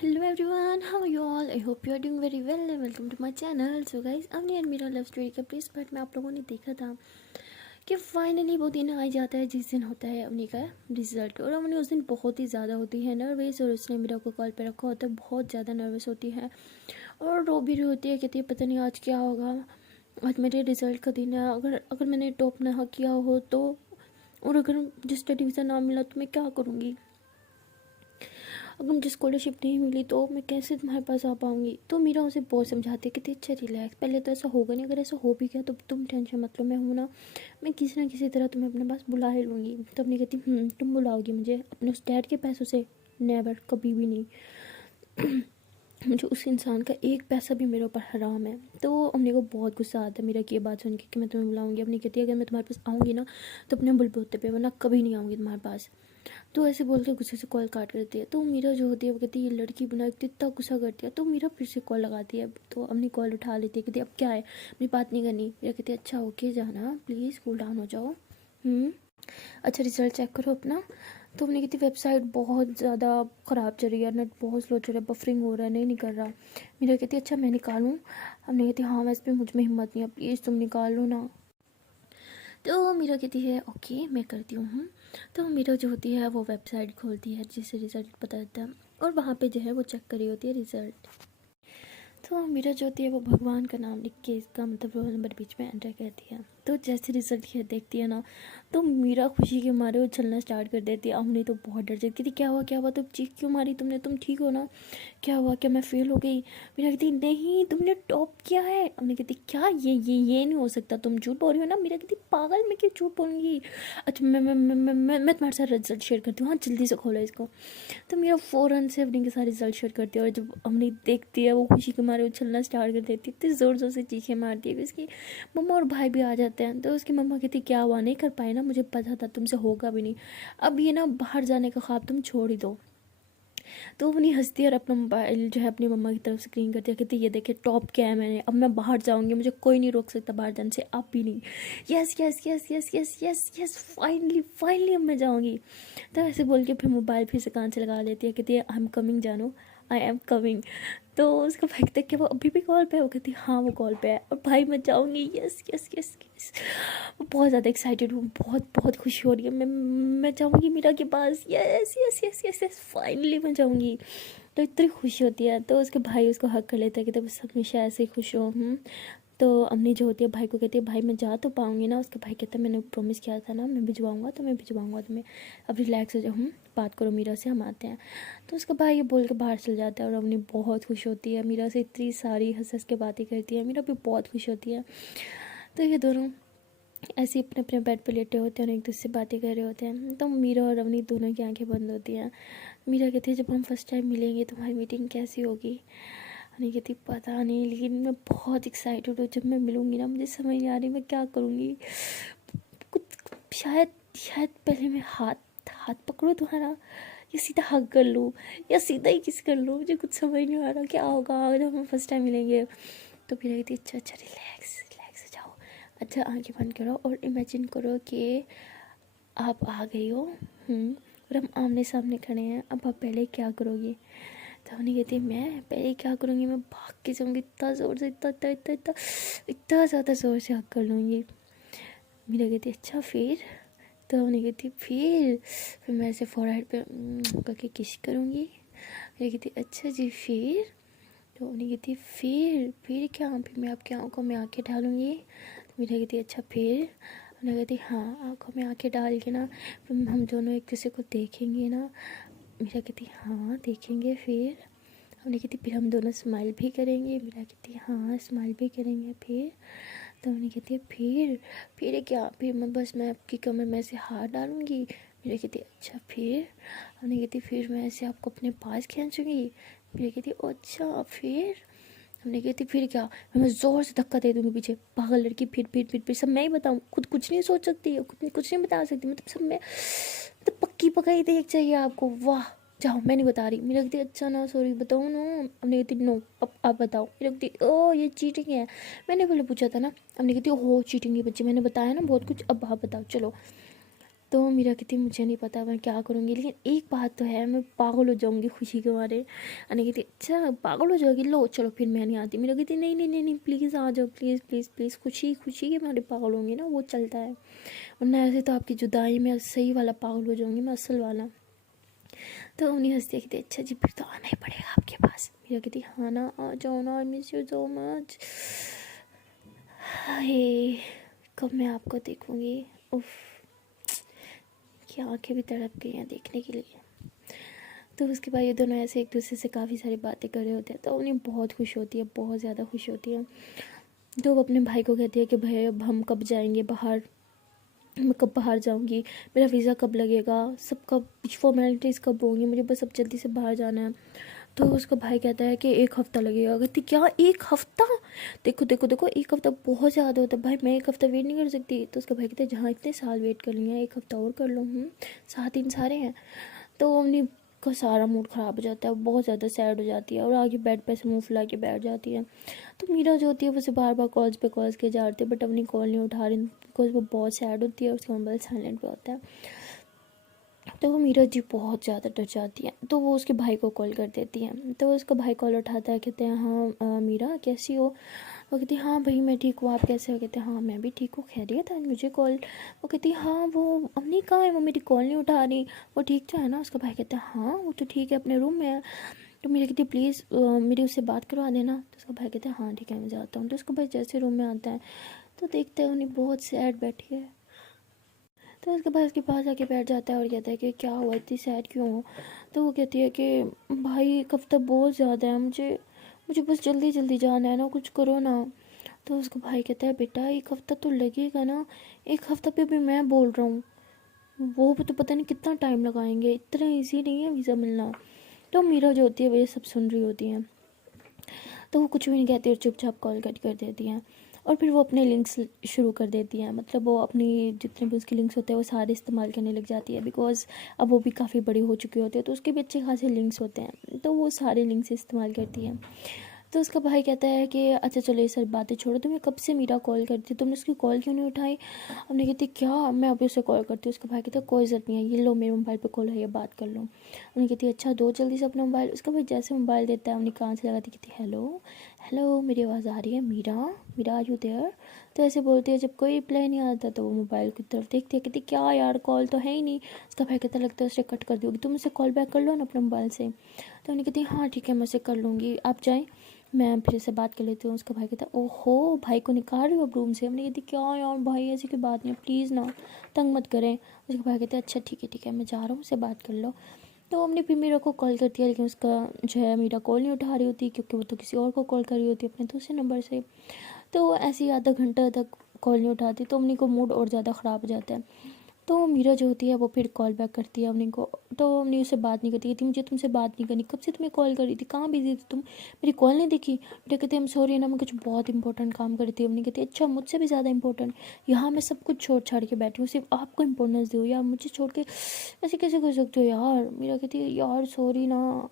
Hello everyone, how are you all? I hope you are doing very well and welcome to my channel. So guys, Avni and मेरा love story का please part में आप लोगों ने देखा था कि फाइनली वो दिन आ जाता है जिस दिन होता है अवनी का रिजल्ट। और अवनी उस दिन बहुत ही ज़्यादा होती है नर्वस और उसने मेरा को कॉल पे रखा होता है, बहुत ज़्यादा नर्वस होती है और रो भी रही होती है। कहती है पता नहीं आज क्या होगा, आज मेरे रिजल्ट का दिन है, अगर अगर मैंने टॉप ना किया हो तो, और अगर जिस डिवीज़न ना मिला तो मैं क्या करूँगी, अगर मुझे स्कॉलरशिप नहीं मिली तो मैं कैसे तुम्हारे पास आ पाऊँगी। तो मीरा उसे बहुत समझाती है कि अच्छा रिलैक्स, पहले तो ऐसा होगा नहीं, अगर ऐसा हो भी गया तो तुम टेंशन मत लो, मैं हूँ ना, मैं किसी ना किसी तरह तुम्हें अपने पास बुला ही लूँगी। तो अपनी कहती तुम बुलाओगी मुझे अपने उस डैड के पैसों से? नेवर, कभी भी नहीं। मुझे उस इंसान का एक पैसा भी मेरे ऊपर हराम है। तो अम्मी को बहुत गुस्सा आता है मेरा की ये बात सुन के कि मैं तुम्हें बुलाऊंगी। अपनी कहती है अगर मैं तुम्हारे पास आऊँगी ना तो अपने बुलबुते पे, वरना कभी नहीं आऊँगी तुम्हारे पास। तो ऐसे बोल के गुस्से से कॉल काट करती है। तो मीरा जो होती है वो कहती है ये लड़की बना इतना गुस्सा करती है। तो मीरा फिर से कॉल लगाती है, तो अपनी कॉल उठा लेती है, कहती है अब क्या है, अपनी बात नहीं करनी। मीरा कहती है अच्छा ओके जाना, प्लीज़ कूल डाउन हो जाओ। अच्छा रिजल्ट चेक करो अपना। तो हमने कहती वेबसाइट बहुत ज़्यादा ख़राब चल रही है, नेट बहुत स्लो चल रहा है, बफरिंग हो रहा है, नहीं निकल रहा। मीरा कहती अच्छा मैं निकालूँ? हमने कहती हाँ वैसे भी मुझ में हिम्मत नहीं है, प्लीज़ तुम निकाल लो ना। तो मीरा कहती है ओके मैं करती हूँ। तो मीरा जो होती है वो वेबसाइट खोलती है जिससे रिज़ल्ट पता चलता है, और वहाँ पे जो है वो चेक करी होती है रिज़ल्ट। तो मीरा जो होती है वो भगवान का नाम लिख के इसका मतलब रोल नंबर बीच में एंटर करती है। तो जैसे रिजल्ट ये देखती है ना, तो मीरा खुशी के मारे उछलना स्टार्ट कर देती है। अमनी तो बहुत डर जाती थी, क्या हुआ तुम चीख क्यों मारी तुमने, तुम ठीक हो ना, क्या हुआ, क्या मैं फेल हो गई? मीरा कहती नहीं तुमने टॉप किया है। अमनी कहती क्या ये नहीं हो सकता, तुम झूठ बोल रही हो ना। मीरा कहती पागल मैं क्यों झूठ बोलूँगी। अच्छा मैं तुम्हारे साथ रिजल्ट शेयर करती हूँ, हाँ जल्दी से खोलो इसको। तो मेरा फ़ौरन से अपनी के साथ रिजल्ट शेयर करती है, और जब हमने देखती है वो खुशी के मारे उछलना स्टार्ट कर देती है, इतनी ज़ोर ज़ोर से चीखें मारती है कि उसकी मम्मा और भाई भी आ जाते हैं। तो उसकी मम्मा कहती क्या हुआ, नहीं कर पाए ना, मुझे पता था तुमसे होगा भी नहीं, अब ये ना बाहर जाने का ख्वाब तुम छोड़ ही दो। तो वो नहीं हंसती है और अपना मोबाइल जो है अपनी मम्मा की तरफ स्क्रीन करती है, कहती ये देखे टॉप क्या है मैंने, अब मैं बाहर जाऊंगी, मुझे कोई नहीं रोक सकता बाहर जाने से, अब भी नहीं। Yes yes yes yes yes yes yes finally finally अब मैं जाऊंगी। तो ऐसे बोल के फिर मोबाइल फिर से कान से लगा लेती है, कहती है आई एम कमिंग जानू, आई एम कमिंग। तो उसका भाई कहता है कि वो अभी भी कॉल पे है, वो कहती है हाँ वो कॉल पे है, और भाई मैं जाऊँगी, यस यस यस यस। वो बहुत ज़्यादा एक्साइटेड हूँ, बहुत बहुत खुशी हो रही है, मैं जाऊँगी मीरा के पास, yes yes yes yes yes finally मैं जाऊँगी। तो इतनी खुशी होती है। तो उसके भाई उसको हक कर लेता है कि तब हमेशा ऐसे ही खुश हो। तो अम्मी जो होती है भाई को कहती है भाई मैं जा तो पाऊँगी ना। उसका भाई कहता है मैंने प्रॉमिस किया था ना मैं भिजवाऊँगा, तो मैं भिजवाऊँगा तुम्हें, अब रिलैक्स हो जाओ, बात करो मीरा से, हम आते हैं। तो उसका भाई ये बोल के बाहर चल जाता है, और अम्मी बहुत खुश होती है, मीरा से इतनी सारी हंस हंस के बातें करती है, मीरा भी बहुत खुश होती है। तो ये दोनों ऐसे ही अपने अपने बेड पे लेटे होते हैं और एक दूसरे से बातें कर रहे होते हैं। तो मीरा और अवनी दोनों की आंखें बंद होती हैं। मीरा कहती है जब हम फर्स्ट टाइम मिलेंगे तो हमारी मीटिंग कैसी होगी? अवनी कहती पता नहीं, लेकिन मैं बहुत एक्साइटेड हूँ, जब मैं मिलूँगी ना मुझे समझ नहीं आ रही मैं क्या करूँगी। कुछ शायद शायद पहले मैं हाथ हाथ पकड़ूँ तुम्हारा, या सीधा हग कर लूँ, या सीधा ही किस कर लूँ, मुझे कुछ समझ नहीं आ रहा क्या होगा जब हम फर्स्ट टाइम मिलेंगे। तो फिर कहती अच्छा अच्छा रिलैक्स रिलैक्स हो जाओ, अच्छा आंखें बंद करो और इमेजिन करो कि आप आ गई हो, और हम आमने सामने खड़े हैं, अब आप पहले क्या करोगी? तो हमने कहती मैं पहले क्या करूँगी, मैं भाग के जाऊँगी इतना ज़ोर से, इतना इतना इतना इतना इतना ज़्यादा ज़ोर से हक कर लूँगी। मीरा कहती अच्छा फिर? तो हमने कहती फिर मैं ऐसे फोरहेड पे करके किस करूँगी। मेरी कहती अच्छा जी फिर? तो उन्हें कहती फिर क्या, फिर मैं आपकी आँखों में आंखें डालूँगी। तो मेरा कहती अच्छा फिर? उन्हें कहती हाँ आँखों में आंखें डाल के ना फिर हम दोनों एक दूसरे को देखेंगे ना। मेरा कहती हाँ देखेंगे फिर? उन्हें कहती फिर हम दोनों स्माइल भी करेंगे। मेरा कहती हाँ स्माइल भी करेंगे फिर? तो उन्हें कहती है फिर क्या, फिर मैं आपकी कमर में ऐसे हाथ डालूँगी। मेरे कहती अच्छा फिर? उन्हें कहती फिर मैं ऐसे आपको अपने पास खींचूँगी। मेरे कहती अच्छा फिर? हमने कहती फिर क्या, मैं ज़ोर से धक्का दे दूँगी पीछे, पागल लड़की, फिर सब मैं ही बताऊँ, खुद कुछ नहीं सोच सकती है, खुद कुछ नहीं बता सकती, मतलब सब मैं, मतलब पक्की पकाई देख चाहिए आपको, वाह जाओ मैं नहीं बता रही। मेरी लगती अच्छा ना सॉरी बताओ ना। हमने कहती नो अब आप बताओ। मेरी लगती ओ ये चीटिंग है, मैंने पहले पूछा था ना। हमने कहती हो चीटिंग नहीं बच्ची, मैंने बताया ना बहुत कुछ, अब आप बताओ चलो। तो मीरा कहती मुझे नहीं पता मैं क्या करूँगी, लेकिन एक बात तो है, मैं पागल हो जाऊँगी खुशी के मारे। अने कहती अच्छा पागल हो जाओगी, लो चलो फिर मैं नहीं आती। मीरा कहती नहीं नहीं नहीं नहीं प्लीज़ आ जाओ, प्लीज़ प्लीज़ प्लीज़, खुशी खुशी के मारे पागल होंगी ना, वो चलता है, वरना ऐसे तो आपकी जुदाई में सही वाला पागल हो जाऊँगी मैं, असल वाला। तो उन्हीं हंसते कहते अच्छा जी फिर तो आना ही पड़ेगा आपके पास। मीरा कहती हाँ ना आ जाओ ना, I miss you so much. हाय कब मैं आपको देखूँगी, उफ की आंखें भी तड़प गई हैं देखने के लिए। तो उसके बाद ये दोनों ऐसे एक दूसरे से काफ़ी सारी बातें कर रहे होते हैं, तो उन्हें बहुत खुश होती है, बहुत ज़्यादा खुश होती है। तो वो अपने भाई को कहती है कि भाई अब हम कब जाएंगे बाहर, मैं कब बाहर जाऊंगी, मेरा वीज़ा कब लगेगा, सब कब फॉर्मेलिटीज़ कब होंगी, मुझे बस अब जल्दी से बाहर जाना है। तो उसका भाई कहता है कि 1 हफ़्ता लगेगा। कहती क्या 1 हफ़्ता, देखो देखो देखो 1 हफ़्ता बहुत ज़्यादा होता है भाई, मैं 1 हफ़्ता वेट नहीं कर सकती। तो उसका भाई कहता है जहाँ इतने साल वेट कर लिए हैं 1 हफ़्ता और कर लो, 7 दिन सारे हैं। तो अवनी का सारा मूड ख़राब हो जाता है, बहुत ज़्यादा सैड हो जाती है और आगे बेड पे से मुंह फुला के बैठ जाती है। तो मीरा जो होती है वो उसे बार बार कॉल्स पे कॉल्स किए जा रही है, बट अपनी कॉल नहीं उठा रही बिकॉज वो बहुत सैड होती है, उसका मोबाइल साइलेंट पे होता है। तो वो मीरा जी बहुत ज़्यादा डर जाती है, तो वो उसके भाई को कॉल कर देती है। तो उसका भाई कॉल उठाता है, कहते हैं हाँ मीरा कैसी हो। वो कहती हाँ भाई मैं ठीक हूँ, आप कैसे हो। कहते हैं हाँ मैं भी ठीक हूँ, खैरियत आज मुझे कॉल। वो कहती हाँ वो अम्मी कहाँ है, वो मेरी कॉल नहीं उठा रही, वो ठीक तो है ना। उसका भाई कहता है हाँ वो तो ठीक है अपने रूम में है। तो मीरा कहती प्लीज़ मेरी उससे बात करवा देना। तो उसका भाई कहता है हाँ ठीक है मैं जाता हूँ। तो उसका भाई जैसे रूम में आता है तो देखते हैं उन्हें बहुत सैड बैठी है। तो उसके बाद उसके पास आके बैठ जाता है और कहता है कि क्या हुआ इतनी सैड क्यों हो। तो वो कहती है कि भाई 1 हफ़्ता बहुत ज़्यादा है, मुझे मुझे बस जल्दी जल्दी जाना है ना, कुछ करो ना। तो उसका भाई कहता है बेटा 1 हफ़्ता तो लगेगा ना, 1 हफ़्ता पे भी मैं बोल रहा हूँ, वो भी तो पता नहीं कितना टाइम लगाएंगे, इतना ईजी नहीं है वीज़ा मिलना। तो मीरा जो होती है वो ये सब सुन रही होती है, तो वो कुछ भी नहीं कहती और चुपचाप कॉल कट कर देती हैं। और फिर वो अपने लिंक्स शुरू कर देती हैं, मतलब वो अपनी जितने भी उसके लिंक्स होते हैं वो सारे इस्तेमाल करने लग जाती है, बिकॉज़ अब वो भी काफ़ी बड़ी हो चुकी होती है तो उसके भी अच्छे खासे लिंक्स होते हैं, तो वो सारे लिंक्स इस्तेमाल करती हैं। तो उसका भाई कहता है कि अच्छा चलो ये सब बातें छोड़ो, तुम्हें कब से मीरा कॉल करती, तुमने उसकी कॉल क्यों नहीं उठाई। हमने कहती क्या मैं अभी उसे कॉल करती हूँ। उसका भाई कहता है कोई ज़रूरत नहीं है, ये लो मेरे मोबाइल पे कॉल है, ये बात कर लो। हमने कहती अच्छा दो जल्दी से अपना मोबाइल। उसका भाई जैसे मोबाइल देता है उन्हें कान से लगाती, कहती हेलो हेलो मेरी आवाज़ आ रही है, Meera Meera are you there. तो ऐसे बोलती है, जब कोई रिप्लाई नहीं आता तो वो मोबाइल की तरफ देखती है, कहती क्या यार कॉल तो है ही नहीं। उसका भाई कहता लगता है उसे कट कर दोगी, तुम उसे कॉल बैक कर लो ना अपने मोबाइल से। तो उन्हें कहती हाँ ठीक है मैं उसे कर लूँगी, आप जाएँ मैं फिर से बात कर लेती हूँ। उसका भाई कहता ओहो भाई को निकाल रही हो अब रूम से। हमने कहती क्या यार भाई ऐसी कोई बात नहीं प्लीज़ ना, तंग मत करें। उसका भाई कहता है अच्छा ठीक है मैं जा रहा हूँ, उससे बात कर लो। तो हमने फिर मीरा को कॉल कर दिया, लेकिन उसका जो है मीरा कॉल नहीं उठा रही होती, क्योंकि वो तो किसी और को कॉल कर रही होती अपने दूसरे नंबर से। तो ऐसे ही आधा घंटा तक कॉल नहीं उठाती, तो अम्मी को मूड और ज़्यादा ख़राब हो जाता है। तो मीरा जो होती है वो फिर कॉल बैक करती है अम्मी को, तो अम्मी उससे बात नहीं करती, कहती मुझे तुमसे बात नहीं करनी, कब से तुम्हें कॉल कर रही थी, कहाँ बिजी थी तुम, मेरी कॉल नहीं देखी। बेटा कहते हम सॉरी ना, मैं कुछ बहुत इंपॉर्टेंट काम कर रही थी। अम्मी कहती अच्छा मुझसे भी ज़्यादा इंपॉर्टेंट, यहाँ मैं सब कुछ छोड़ छाड़ के बैठी हूँ, सिर्फ आपको इंपॉर्टेंस दो यार, मुझे छोड़ के ऐसे कैसे कर सकते हो यार। मीरा कहती है यार सॉरी ना।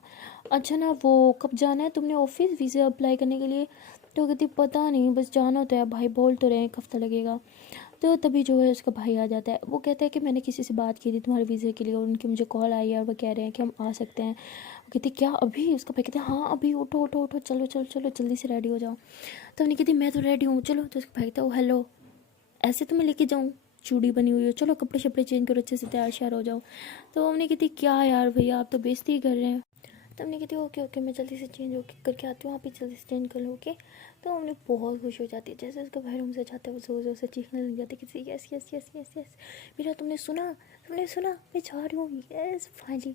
अच्छा ना वो कब जाना है तुमने ऑफिस वीज़ा अप्लाई करने के लिए। तो कहती पता नहीं बस जाना तो है, भाई बोल तो रहे 1 हफ़्ता लगेगा। तो तभी जो है उसका भाई आ जाता है, वो कहता है कि मैंने किसी से बात की थी तुम्हारे वीज़े के लिए और उनकी मुझे कॉल आई है और वो कह रहे हैं कि हम आ सकते हैं। वो कहती क्या अभी। उसका भाई कहते हैं हाँ अभी, उठो उठो उठो चलो चलो चलो जल्दी से रेडी हो जाओ। तो उन्हें कहती मैं तो रेडी हूँ चलो। तो उसका भाई कहता है हेलो ऐसे तो मैं लेके जाऊँ, चूड़ी बनी हुई हो, चलो कपड़े शपड़े चेंज करो अच्छे से तैयार श्यार हो जाओ। तो हमने कहती क्या यार भैया आप तो बेइज्जती ही कर रहे हैं। तो हमने कहती ओके ओके मैं जल्दी से चेंज होके करके आती हूँ, आप ही जल्दी से चेंज कर लो ओके। तो हमने बहुत खुश हो जाती है, जैसे उसका भाई रूम से जाता है वो जोर जोर से चीखने लग जाती है कि yes yes yes yes yes मेरा तुमने सुना मैं जा रही हूँ, यस फाइनली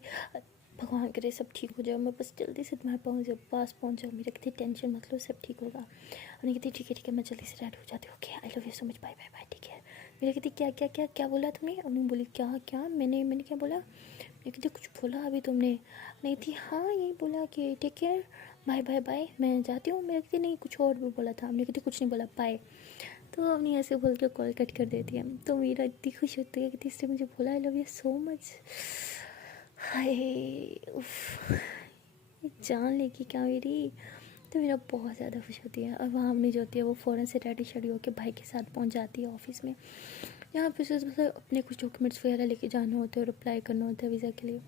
भगवान करे सब ठीक हो जाए, मैं बस जल्दी से तुम्हारे पास पहुँच जाऊँ। मेरा कितनी टेंशन मतलब सब ठीक होगा। हमने कहती ठीक है मैं जल्दी से रेडी हो जाती हूँ okay, I love you so much, bye bye bye ठीक है। मेरा कहती क्या क्या क्या क्या बोला तुमने। उन्होंने बोली क्या क्या मैंने क्या बोला। मैं कहती कुछ बोला अभी तुमने। नहीं थी हाँ यही बोला कि take care bye bye bye मैं जाती हूँ। मैं कहती नहीं कुछ और भी बोला था। हमने कहती कुछ नहीं बोला बाय। तो हमने ऐसे बोल के कॉल कट कर देती है। तो मेरा इतनी खुश होती है कि इससे मुझे बोला I love you so much. हाय उफ, ये जान लेगी क्या मेरी। तो मेरा बहुत ज़्यादा खुश होती है। और वहाँ हमने जो होती है वो फ़ौरन से रेडी शेडी होकर भाई के साथ पहुँच जाती है ऑफिस में। यहाँ पे सिर्फ मतलब अपने कुछ डॉक्यूमेंट्स वगैरह लेके जाना होता है और अप्लाई करना होता है वीज़ा के लिए।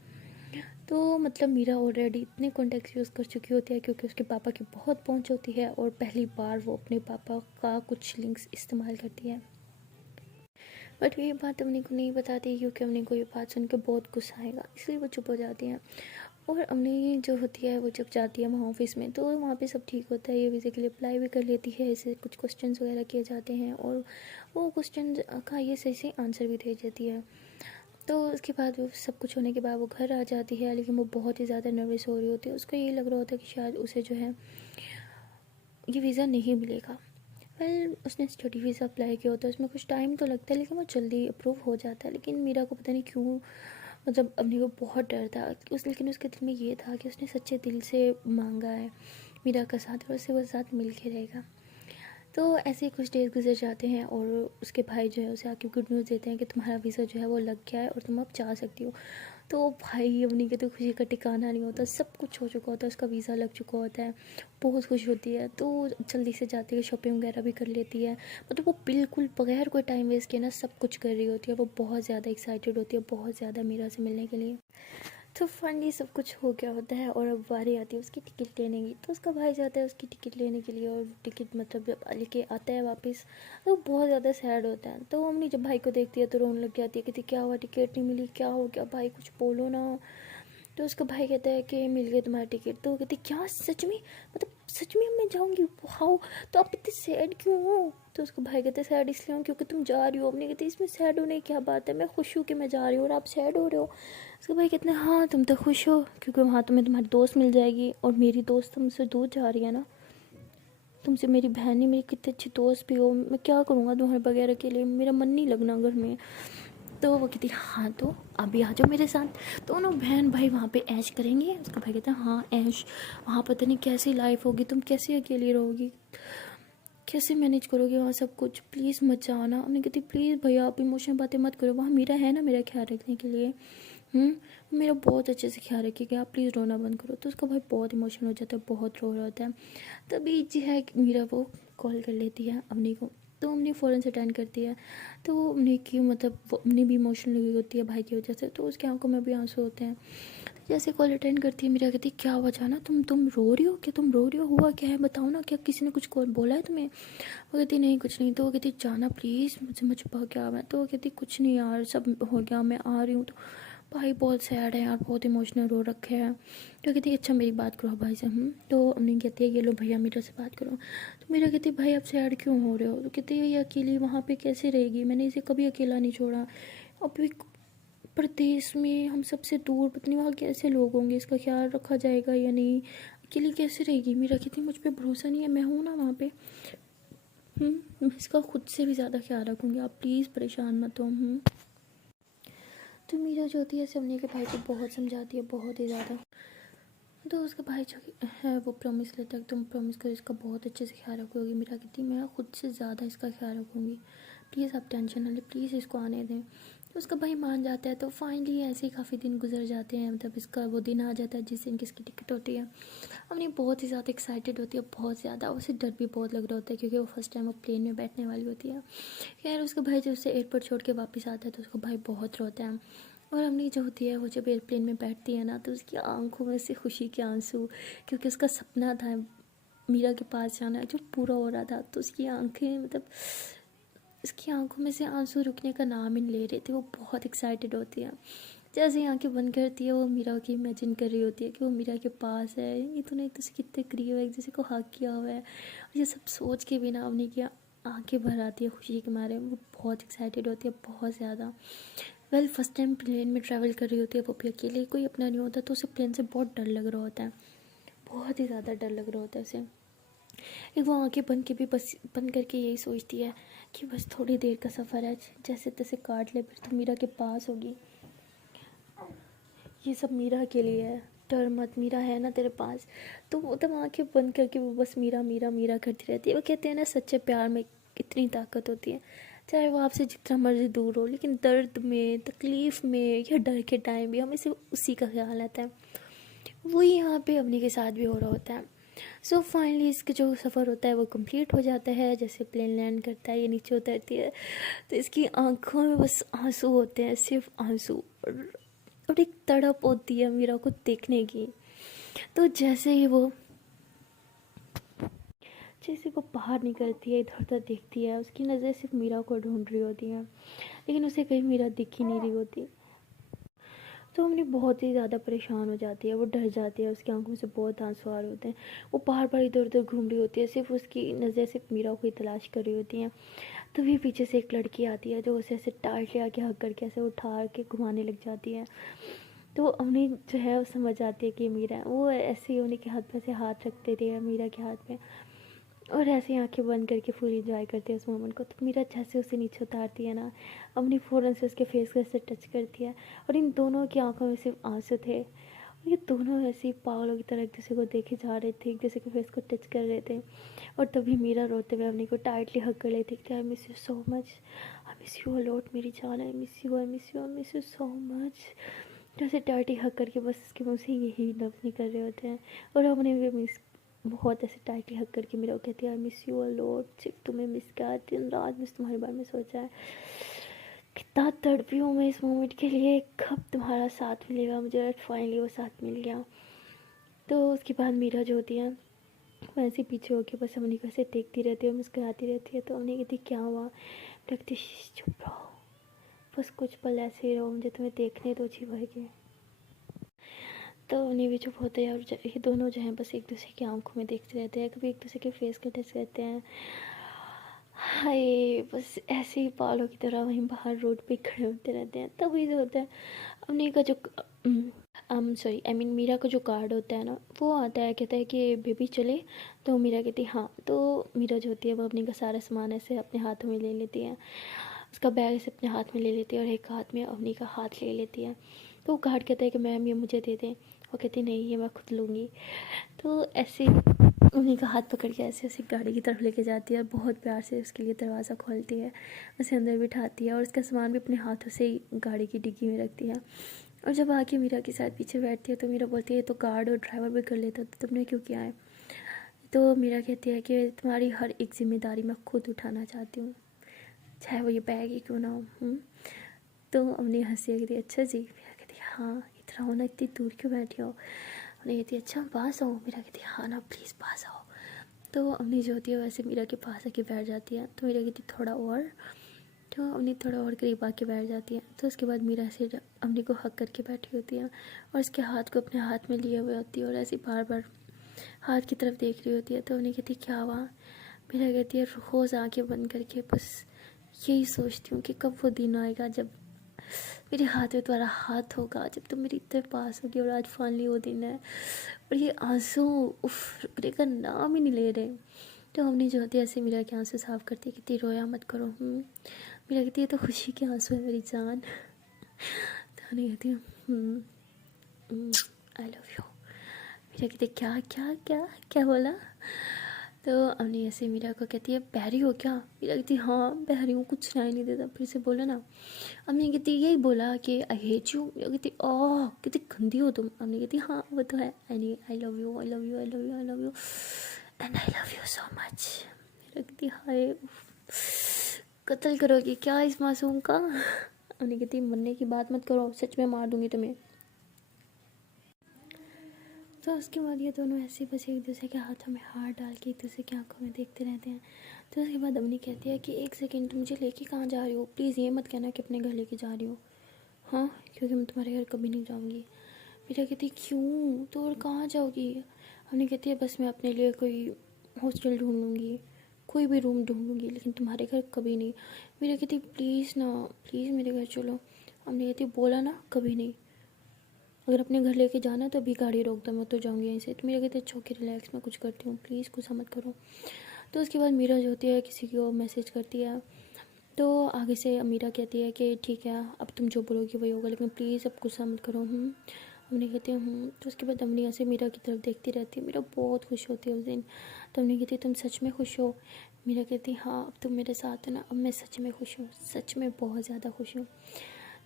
तो मतलब मीरा ऑलरेडी इतने कॉन्टैक्ट्स यूज़ कर चुकी होती है क्योंकि उसके पापा की बहुत पहुंच होती है और पहली बार वो अपने पापा का कुछ लिंक्स इस्तेमाल करती है। बट ये बात अवनी को नहीं बताती क्योंकि अवनी को ये बात सुन के बहुत गुस्सा आएगा, इसलिए वो चुप हो जाती है। और अवनी जो होती है वो जब जाती है वहाँ ऑफिस में तो वहाँ पे सब ठीक होता है, ये वीज़े के लिए अप्लाई भी कर लेती है, ऐसे कुछ क्वेश्चंस वगैरह किए जाते हैं और वो क्वेश्चन का ये सही से आंसर भी दे देती है। तो उसके बाद वो सब कुछ होने के बाद वो घर आ जाती है, लेकिन वो बहुत ही ज़्यादा नर्वस हो रही होती है। उसको ये लग रहा होता है कि शायद उसे जो है ये वीज़ा नहीं मिलेगा। उसने स्टडी वीज़ा अप्लाई किया होता है, उसमें कुछ टाइम तो लगता है लेकिन वो जल्दी अप्रूव हो जाता है। लेकिन मीरा को पता नहीं क्यों मतलब अपने को बहुत डर था लेकिन उसके दिल में ये था कि उसने सच्चे दिल से मांगा है मीरा का साथ और उससे वो साथ मिल के रहेगा। तो ऐसे ही कुछ डेज गुजर जाते हैं और उसके भाई जो है उसे आके गुड न्यूज़ देते हैं कि तुम्हारा वीज़ा जो है वो लग गया है और तुम अब जा सकती हो। तो भाई अपनी के तो खुशी का ठिकाना नहीं होता, सब कुछ हो चुका होता है, उसका वीज़ा लग चुका होता है, बहुत खुश होती है। तो जल्दी से जाती है, शॉपिंग वगैरह भी कर लेती है, मतलब वो बिल्कुल बगैर कोई टाइम वेस्ट किए ना सब कुछ कर रही होती है। वो बहुत ज़्यादा एक्साइटेड होती है, बहुत ज़्यादा मीरा से मिलने के लिए। तो फाइनली सब कुछ हो गया होता है और अब बारी आती है उसकी टिकट लेने की। तो उसका भाई जाता है उसकी टिकट लेने के लिए और टिकट मतलब जब लेके आता है वापस तो बहुत ज़्यादा सैड होता है। तो मम्मी जब भाई को देखती है तो रोने लग जाती है, कहती क्या हुआ, टिकट नहीं मिली, क्या हो गया भाई, कुछ बोलो ना। तो उसका भाई कहता है कि मिल गई तुम्हारी टिकट। तो वो कहती क्या सच में, मतलब सच में मैं जाऊँगी, हाउ, तो आप इतने सैड क्यों हो। तो उसका भाई कहते सैड इसलिए हूँ क्योंकि तुम जा रही हो। अपनी कहती इसमें सैड होने की क्या बात है, मैं खुश हूँ कि मैं जा रही हूँ और आप सैड हो रहे हो। उसके भाई कहते हैं हाँ तुम तो खुश हो क्योंकि वहाँ तुम्हें तुम्हारी दोस्त मिल जाएगी और मेरी दोस्त तुमसे दूर जा रही है ना, तुमसे मेरी बहन ही, मेरी कितनी अच्छी दोस्त भी हो, मैं क्या करूँगा तुम्हारे वगैरह के लिए, मेरा मन नहीं लगना घर में। तो वो कहती हाँ तो अभी आ जाओ मेरे साथ। दोनों बहन भाई वहाँ पे ऐश करेंगे। उसका भाई कहता है हाँ ऐश, वहाँ पता नहीं कैसी लाइफ होगी, तुम कैसे अकेली रहोगी, कैसे मैनेज करोगे वहाँ सब कुछ, प्लीज़ मत जाओ ना। हमने कहती प्लीज़ भैया आप इमोशनल बातें मत करो, वहाँ मीरा है ना मेरा ख्याल रखने के लिए, मेरा बहुत अच्छे से ख्याल रखिएगा, आप प्लीज़ रोना बंद करो। तो उसका भाई बहुत इमोशनल हो जाता है, बहुत रो रहा होता है। तभी जो है मीरा वो कॉल कर लेती है अवनी को, तो अवनी फ़ौरन से अटेंड करती है। तो वो अवनी की मतलब वो अवनी भी इमोशनल हुई होती है भाई की वजह से, तो उसकी आंखों में भी आंसू होते हैं। जैसे कॉल अटेंड करती है मीरा कहती क्या हुआ जाना, तुम रो रही हो क्या, तुम रो रही हो, हुआ क्या है बताओ ना, क्या किसी ने कुछ कॉल बोला है तुम्हें। वो कहती नहीं कुछ नहीं। तो वो कहती जाना प्लीज़, मुझे छुपा क्या हुआ है। तो वो कहती कुछ नहीं यार सब हो गया, मैं आ रही हूँ। तो भाई बहुत सैड है यार, बहुत इमोशनल रो रखे हैं। तो कहती अच्छा मेरी बात करो भाई से। तो अम्मी कहती है ये लो भैया मीरा से बात करो। तो मेरा कहती भाई आप सैड क्यों हो रहे हो। तो कहती है ये अकेली वहाँ पे कैसे रहेगी, मैंने इसे कभी अकेला नहीं छोड़ा, अभी प्रदेश में हम सबसे दूर, पता नहीं वहाँ कैसे लोग होंगे, इसका ख्याल रखा जाएगा या नहीं, अकेली कैसे रहेगी। मेरा कहती मुझ पर भरोसा नहीं है, मैं हूँ ना वहाँ पे, मैं इसका खुद से भी ज़्यादा ख्याल रखूँगी, आप प्लीज़ परेशान मत हो। तो मीरा जो होती है सवनी के भाई को बहुत समझाती है, बहुत ही ज़्यादा। तो उसका भाई जो है वो प्रॉमिस लेता है तुम प्रॉमिस करो इसका बहुत अच्छे से ख्याल रखोगी। मीरा कहती मैं खुद से ज़्यादा इसका ख्याल रखूँगी, प्लीज़ आप टेंशन ना लें, प्लीज़ इसको आने दें। तो उसका भाई मान जाता है। तो फाइनली ऐसे ही काफ़ी दिन गुजर जाते हैं, मतलब इसका वो दिन आ जाता है जिस दिन किसकी टिकट होती है। अपनी बहुत ही ज़्यादा एक्साइटेड होती है, बहुत ज़्यादा, उसे डर भी बहुत लग रहा होता है क्योंकि वो फर्स्ट टाइम वो प्लेन में बैठने वाली होती है। खैर उसका भाई जब उसे एयरपोर्ट छोड़ के वापस आता है तो उसका भाई बहुत रोता है। और अम्मी जो होती है वो जब एयरप्लेन में बैठती है ना तो उसकी आंखों में से खुशी के आंसू, क्योंकि उसका सपना था मीरा के पास जाना जो पूरा हो रहा था। तो उसकी आंखें मतलब उसकी आंखों में से आंसू रुकने का नाम ही नहीं ले रहे थे, वो बहुत एक्साइटेड होती है। जैसे ही आंखें बंद करती है वो मीरा की इमेजिन कर रही होती है कि वो मीरा के पास है, ये तो नहीं तो कितने करीब है, एक दूसरे को हक किया हुआ है। और ये सब सोच के भी ना उन्हीं की आंखें भर आती है खुशी के मारे, वो बहुत एक्साइटेड होती है, बहुत ज़्यादा। फर्स्ट टाइम प्लेन में ट्रैवल कर रही होती है वो भी अकेले, कोई अपना नहीं होता, तो उसे प्लेन से बहुत डर लग रहा होता है, बहुत ही ज़्यादा डर लग रहा होता है उसे। एक वो आंखें बंद के भी बस बंद करके यही सोचती है कि बस थोड़ी देर का सफ़र है, जैसे तैसे काट ले फिर तो मीरा के पास होगी, ये सब मीरा के लिए है, डर मत, मीरा है ना तेरे पास। तो वो तब आंखें बंद करके वो बस मीरा मीरा मीरा करती रहती है। वो कहते हैं ना सच्चे प्यार में इतनी ताकत होती है, चाहे वो आपसे जितना मर्जी दूर हो, लेकिन दर्द में, तकलीफ़ में या डर के टाइम भी हमें सिर्फ उसी का ख्याल आता है। वही यहाँ पे अवनी के साथ भी हो रहा होता है। सो फाइनली इसका जो सफ़र होता है वो कंप्लीट हो जाता है। जैसे प्लेन लैंड करता है, ये नीचे उतरती है, तो इसकी आंखों में बस आंसू होते हैं, सिर्फ आंसू। और एक तड़प होती है मीरा को देखने की। तो जैसे वो बाहर निकलती है, इधर उधर देखती है, उसकी नज़र सिर्फ मीरा को ढूंढ रही होती है, लेकिन उसे कहीं मीरा दिख ही नहीं रही होती। तो हमने बहुत ही ज़्यादा परेशान हो जाती है, वो डर जाती है, उसकी आंखों से बहुत आंसू आ रहे होते हैं। वो बार बार इधर उधर घूम रही होती है, सिर्फ उसकी नज़र सिर्फ मीरा को ही तलाश कर रही होती हैं। तभी पीछे से एक लड़की आती है जो उसे ऐसे टाइट ले आके हक करके ऐसे उठा के घुमाने लग जाती है। तो हमने जो है वो समझ आती है कि मीरा है। वो ऐसे ही उन्हीं के हाथ में से हाथ रख देती है मीरा के हाथ में, और ऐसे ही आंखें बंद करके फुल इंजॉय करते हैं उस मोमेंट को। तो मीरा जैसे उसे नीचे उतारती है ना, अपनी फ़ौरन से उसके फेस को ऐसे टच करती है, और इन दोनों की आंखों में सिर्फ आंसू थे, और ये दोनों ऐसे ही पागलों की तरह एक दूसरे को देखे जा रहे थे, एक दूसरे के फेस को टच कर रहे थे। और तभी मीरा रोते हुए अपने को टाइटली हग कर लेती थी। आई miss you so much, I miss you a lot मेरी जान, आई miss you, I miss you, I miss you so much. जैसे टाइटली हग करके बस उसके मुँह से यही लफ्ज़ निकल रहे होते हैं। और हमने भी मिस बहुत ऐसे टाइटली हग करके मेरा वो कहती है आई मिस यू अलॉट, सिर्फ तुम्हें मिस किया, दिन रात बस तुम्हारे बारे में सोचा है, कितना तड़पी हूँ मैं इस मोमेंट के लिए, कब तुम्हारा साथ मिलेगा मुझे। फाइनली वो साथ मिल गया। तो उसके बाद मीरा जो होती है वो ऐसे पीछे होके बस अमनी को ऐसे देखती रहती है, मुस्कुराती रहती है। तो अमनी कहती क्या हुआ, लगती चुप रहो, बस कुछ पल ऐसे ही रहो, मुझे तुम्हें देखने दो जी भर के। तो उन्हें भी चुप होते हैं, और ये दोनों जो हैं बस एक दूसरे की आंखों में देखते रहते हैं, कभी एक दूसरे के फेस को टच करते हैं। हाय, बस ऐसे ही पालों की तरह वहीं बाहर रोड पे खड़े होते रहते हैं। तभी जो होता है अमनी का जो सॉरी आई मीन मीरा का जो कार्ड होता है ना, वो आता है, कहता है कि बेबी चले। तो मीरा कहती है हाँ। तो मीरा जो होती है वो अपनी का सारा सामान ऐसे अपने हाथों में ले लेती है, उसका बैग ऐसे अपने हाथ में ले लेती है, और एक हाथ में अवनी का हाथ ले लेती है। तो वो गार्ड कहता है कि मैम ये मुझे दे दें, वो कहती नहीं ये मैं खुद लूँगी। तो ऐसे उन्हीं का हाथ पकड़ के ऐसे ऐसे गाड़ी की तरफ लेके जाती है, बहुत प्यार से उसके लिए दरवाज़ा खोलती है, उसे अंदर बिठाती है, और उसका सामान भी अपने हाथों से ही गाड़ी की डिग्गी में रखती है। और जब आके मीरा के साथ पीछे बैठती है तो मीरा बोलती है तो गार्ड और ड्राइवर भी कर लेता तो तुमने क्यों किया है। तो मीरा कहती है कि तुम्हारी हर एक जिम्मेदारी मैं खुद उठाना चाहती हूँ, चाहे वो ये बैग ही क्यों ना हो। तो हमने हंसी कहती अच्छा जी। मीरा कहती हाँ इतना हो ना, इतनी दूर क्यों बैठी हो। हमने कहती अच्छा पास आओ। मीरा कहती हाँ ना प्लीज़ पास आओ। तो अम्मी जो होती है वैसे मीरा के पास आके बैठ जाती है। तो मीरा कहती थोड़ा और। तो अम्मी थोड़ा और करीब आके बैठ जाती है। तो उसके बाद मीरा से अम्मी को हक करके बैठी होती है, और उसके हाथ को अपने हाथ में लिए हुए होती है, और ऐसे बार बार हाथ की तरफ देख रही होती है। तो उन्हें कहती क्या हुआ। मीरा कहती है रोज़ आँखें बंद करके बस यही सोचती हूँ कि कब वो दिन आएगा जब मेरे हाथ में तुम्हारा हाथ होगा, जब तुम मेरी इतने पास होगी। और आज फाइनली वो दिन है, और ये आंसू उफ रुकने का नाम ही नहीं ले रहे। तो हमने जो होती है ऐसे मीरा के आंसू साफ करती है, कहती रोया मत करो। मीरा कहती है तो खुशी के आंसू है मेरी जान। तो हमने कहती हूँ आई लव यू। मीरा कहती क्या क्या क्या क्या बोला। तो हमने ऐसे मीरा को कहती है बहरी हो क्या। मीरा कहती हाँ बहरी हूँ, कुछ सुनाई नहीं देता, फिर से बोला ना। हमने कहती यही बोला कि आई हेट यू। मीरा कहती ओह कितनी गंदी हो तुम। हमने कहती हाँ वो तो है, I love you I love you I love you I love you and I love you so much. Meera कहती हाय कत्ल करोगी क्या इस मासूम का। हमने कहती मरने की बात मत करो, सच में मार दूंगी तुम्हें। तो उसके बाद ये दोनों ऐसे बस एक दूसरे के हाथों में हाथ डाल के एक दूसरे की आंखों में देखते रहते हैं। तो उसके बाद अम्मी कहती है कि एक सेकंड तुम मुझे लेके कहाँ जा रही हो, प्लीज़ ये मत कहना कि अपने घर लेके जा रही हो। हाँ क्योंकि मैं तुम्हारे घर कभी नहीं जाऊँगी। मीरा कहती क्यों तो और कहाँ जाओगी। हमने कहती है बस मैं अपने लिए कोई हॉस्टल ढूंढ लूँगी, कोई भी रूम ढूंढ लूँगी, लेकिन तुम्हारे घर कभी नहीं। मीरा कहती प्लीज़ ना प्लीज़ मेरे घर चलो। हमने कहती बोला ना कभी नहीं, अगर अपने घर लेके जाना है तो अभी गाड़ी रोक दो, मैं तो जाऊँगी यहीं से। तो मेरा कहते अच्छा ओके रिलैक्स मैं कुछ करती हूँ, प्लीज़ गुस्सा मत करो। तो उसके बाद मीरा जो होती है किसी को मैसेज करती है। तो आगे से मीरा कहती है कि ठीक है अब तुम जो बोलोगी वही होगा, लेकिन प्लीज़ अब गुस्सा मत करो। हमने कहती हूँ। तो उसके बाद अमनी ऐसे मीरा की तरफ देखती रहती है। मीरा बहुत खुश होती है उस दिन। तो हमने कहती तुम सच में खुश हो। मीरा कहती हाँ अब तुम मेरे साथ हो ना, अब मैं सच में खुश हूँ, सच में बहुत ज़्यादा खुश हूँ।